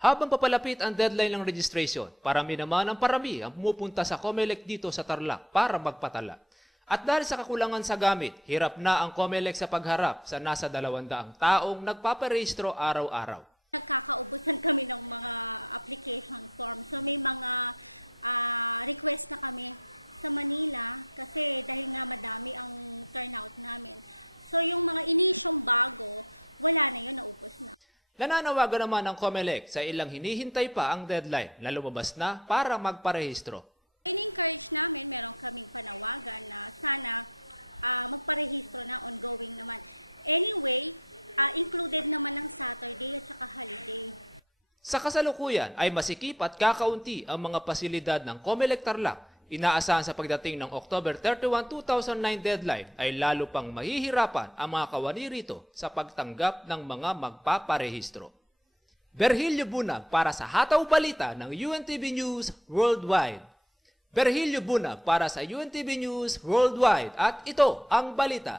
Habang papalapit ang deadline ng registration, parami naman ang parami ang pumupunta sa COMELEC dito sa Tarlac para magpatala. At dahil sa kakulangan sa gamit, hirap na ang COMELEC sa pagharap sa nasa 200 taong nagpaparehistro araw-araw. Nananawagan naman ang COMELEC sa ilang hinihintay pa ang deadline na lumabas na para magparehistro. Sa kasalukuyan ay masikip at kakaunti ang mga pasilidad ng COMELEC Tarlac. Inaasahan sa pagdating ng October 31, 2009 deadline ay lalo pang mahihirapan ang mga kawani rito sa pagtanggap ng mga magpaparehistro. Berhilyo Bunag para sa Hataw Balita ng UNTV News Worldwide. Berhilyo Bunag para sa UNTV News Worldwide at ito ang balita.